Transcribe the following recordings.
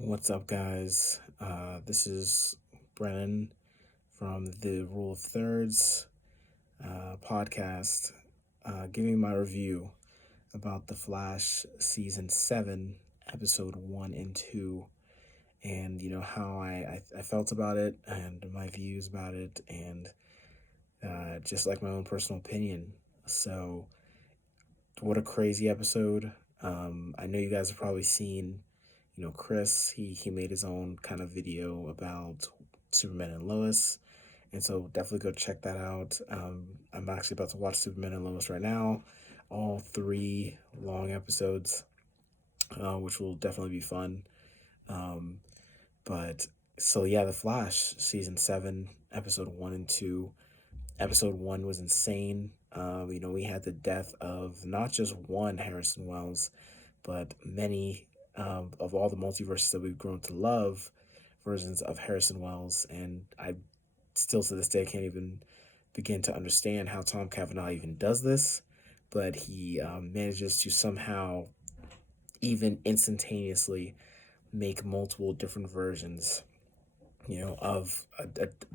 What's up, guys? This is Brennan from the Rule of Thirds podcast, giving my review about The Flash Season 7, Episode 1 and 2, and how I felt about it, and my views about it, and just like my own personal opinion. So, what a crazy episode. I know you guys have probably seen Chris, he made his own kind of video about Superman and Lois, and so definitely go check that out. I'm actually about to watch Superman and Lois right now, all three long episodes, which will definitely be fun. Um, but so yeah, The Flash season 7, episode 1 and 2. Episode 1 was insane. We had the death of not just one Harrison Wells, but many of all the multiverses that we've grown to love, versions of Harrison Wells. And I still to this day can't even begin to understand how Tom Cavanaugh even does this, but he manages to somehow, even instantaneously, make multiple different versions, of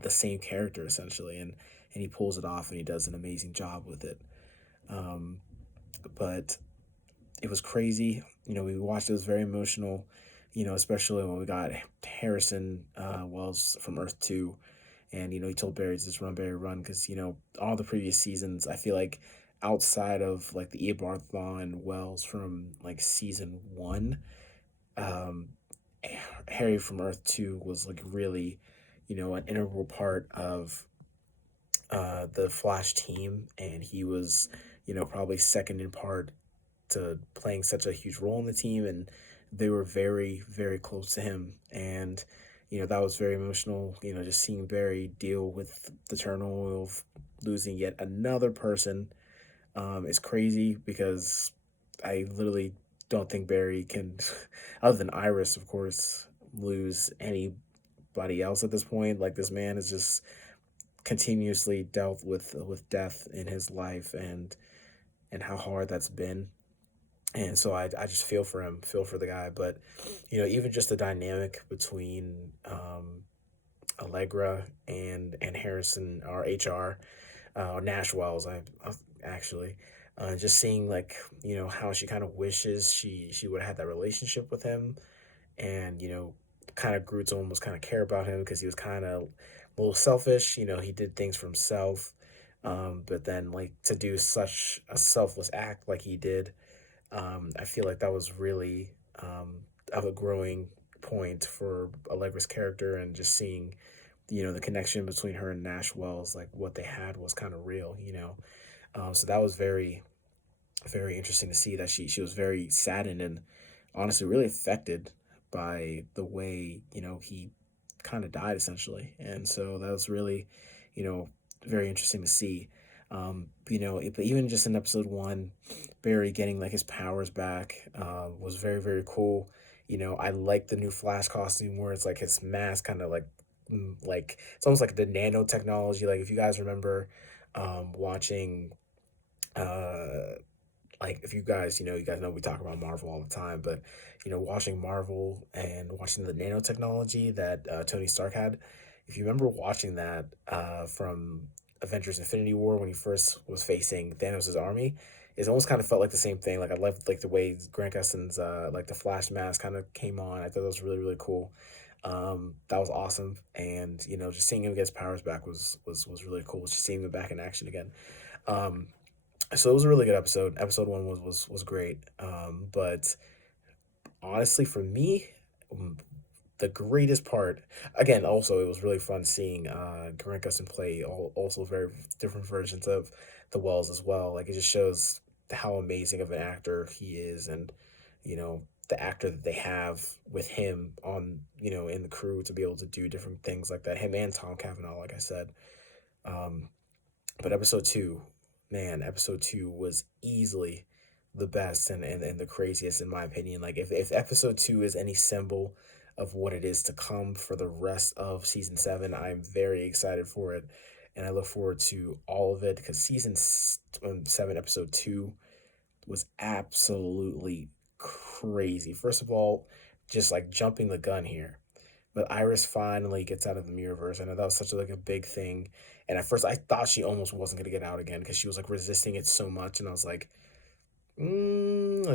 the same character essentially, and he pulls it off and he does an amazing job with it. Um, but it was crazy. We watched. It was very emotional. Especially when we got Harrison Wells from Earth 2, and he told Barry to just run, Barry, run, because all the previous seasons, I feel like outside of like the Eobard and Wells from like season 1, um, Harry from Earth 2 was like really, an integral part of the Flash team, and he was, probably second in part to playing such a huge role in the team, and they were very, very close to him. And that was very emotional. Just seeing Barry deal with the turmoil of losing yet another person is crazy, because I literally don't think Barry can, other than Iris, of course, lose anybody else at this point. Like, this man has just continuously dealt with death in his life, and how hard that's been. And so I just feel for him, feel for the guy. But even just the dynamic between Allegra and Harrison, or HR, or Nash Wells, I actually, just seeing, like, how she kind of wishes she would have had that relationship with him, and kind of grew to almost kind of care about him, because he was kind of a little selfish. He did things for himself, but then, like, to do such a selfless act like he did, I feel like that was really, of a growing point for Allegra's character, and just seeing, the connection between her and Nash Wells, like what they had was kind of real. So that was very, very interesting to see that she was very saddened and honestly really affected by the way, he kind of died essentially. And so that was really, you know, very interesting to see. But even just in episode 1, Barry getting like his powers back was very, very cool. I like the new Flash costume where it's like his mask kind of like, like it's almost like the nanotechnology. Like, if you guys remember watching uh like, if you guys know we talk about Marvel all the time, but watching Marvel and watching the nanotechnology that Tony Stark had. If you remember watching that from Avengers Infinity War, when he first was facing Thanos' army, it almost kind of felt like the same thing. Like, I loved like the way Grant Gustin's like the Flash mask kind of came on. I thought that was really, really cool. That was awesome, and just seeing him get his powers back was really cool. Just seeing him back in action again. Um, so it was a really good episode. Episode 1 was great. But honestly, for me, um, the greatest part, again, also it was really fun seeing Grant Gustin play also very different versions of the Wells as well. Like, it just shows how amazing of an actor he is, and you know the actor that they have with him on in the crew to be able to do different things like that. Him and Tom Cavanaugh, like I said. Um, but episode 2, man, episode 2 was easily the best, and the craziest, in my opinion. Like, if episode 2 is any symbol of what it is to come for the rest of season 7, I'm very excited for it. And I look forward to all of it, because seven, episode 2 was absolutely crazy. First of all, just like jumping the gun here. But Iris finally gets out of the Mirrorverse. I know that was such like a big thing. And at first I thought she almost wasn't gonna get out again because she was like resisting it so much, and I was like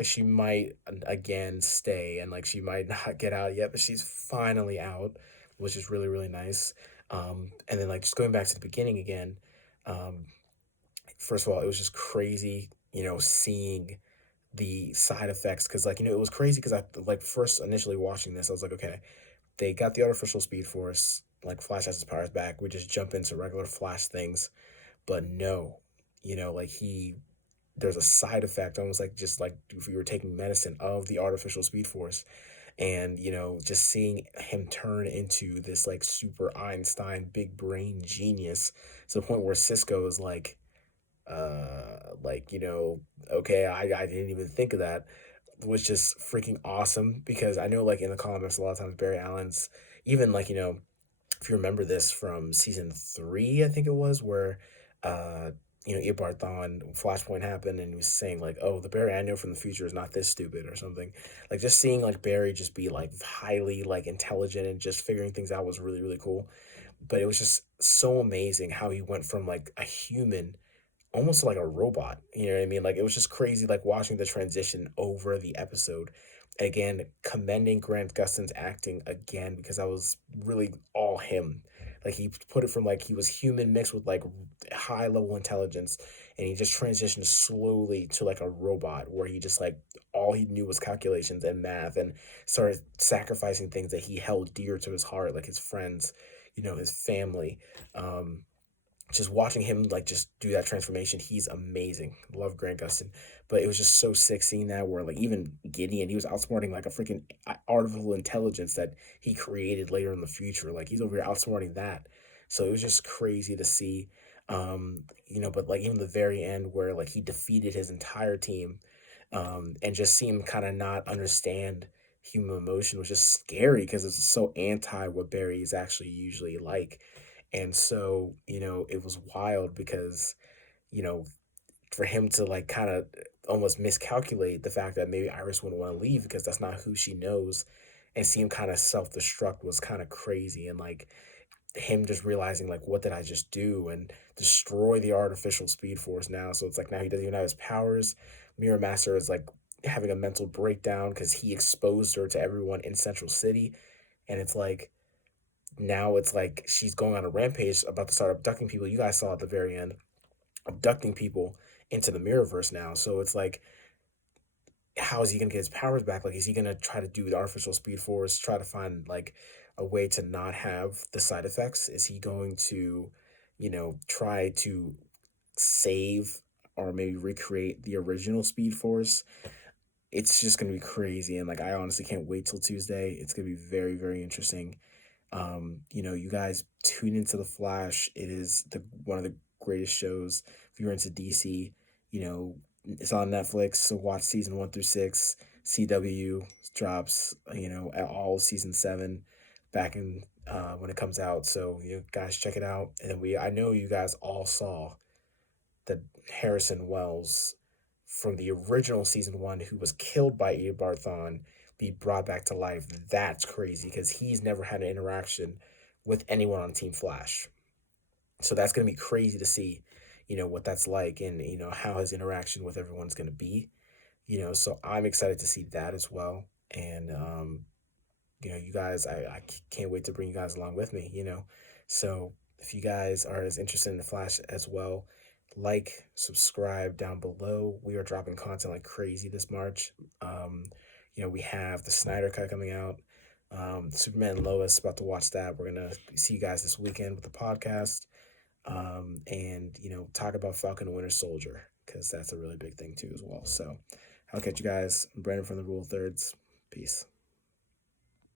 she might again stay and like she might not get out yet, but she's finally out, which is really, really nice. And then like just going back to the beginning again, um, first of all, it was just crazy, seeing the side effects because it was crazy because I like first initially watching this, I was like, okay, they got the artificial speed force, like Flash has his powers back. We just jump into regular Flash things, but no, like there's a side effect, almost like just like if you were taking medicine of the artificial speed force, and just seeing him turn into this like super Einstein big brain genius to the point where Cisco is like okay, I didn't even think of that, was just freaking awesome because I know like in the comics a lot of times Barry Allen's even like if you remember this from season three, I think it was, where uh Eobard Thawne Flashpoint happened and he was saying like, oh, the Barry I know from the future is not this stupid or something. Like just seeing like Barry just be like highly like intelligent and just figuring things out was really, really cool. But it was just so amazing how he went from like a human almost like a robot. You know what I mean? Like it was just crazy, like watching the transition over the episode. Again, commending Grant Gustin's acting again because that was really all him. Like he put it from like he was human mixed with like high level intelligence, and he just transitioned slowly to like a robot where he just like all he knew was calculations and math and started sacrificing things that he held dear to his heart, like his friends, his family. Um, just watching him like just do that transformation, he's amazing. Love Grant Gustin, but it was just so sick seeing that where like even Gideon, he was outsmarting like a freaking artificial intelligence that he created later in the future. Like he's over here outsmarting that, so it was just crazy to see. But like even the very end where like he defeated his entire team, and just see him kind of not understand human emotion was just scary because it's so anti what Barry is actually usually like. And so, it was wild because, you know, for him to like kind of almost miscalculate the fact that maybe Iris wouldn't want to leave because that's not who she knows, and see him kind of self destruct was kind of crazy. And like him just realizing, like, what did I just do? And destroy the artificial speed force now. So it's like now he doesn't even have his powers. Mirror Master is like having a mental breakdown because he exposed her to everyone in Central City. And it's like, now it's like she's going on a rampage about to start abducting people. You guys saw at the very end, abducting people into the Mirrorverse now. So it's like, how is he gonna get his powers back? Like, is he gonna try to do the artificial speed force, try to find like a way to not have the side effects? Is he going to, try to save or maybe recreate the original speed force? It's just gonna be crazy. And like I honestly can't wait till Tuesday. It's gonna be very, very interesting. You guys tune into The Flash. It is the one of the greatest shows. If you're into DC, you know, it's on Netflix, so watch season 1 through 6. CW drops, at all season 7 back in when it comes out. So you guys check it out. And then I know you guys all saw that Harrison Wells from the original season 1, who was killed by Eobard Thawne, be brought back to life. That's crazy because he's never had an interaction with anyone on Team Flash. So that's going to be crazy to see, what that's like, and, how his interaction with everyone's going to be, so I'm excited to see that as well. And, you guys, I can't wait to bring you guys along with me, So if you guys are as interested in the Flash as well, like, subscribe down below. We are dropping content like crazy this March. Um, we have the Snyder Cut coming out. Superman and Lois, about to watch that. We're gonna see you guys this weekend with the podcast. And talk about Falcon and Winter Soldier because that's a really big thing too as well. So I'll catch you guys. I'm Brandon from the Rule of Thirds. Peace.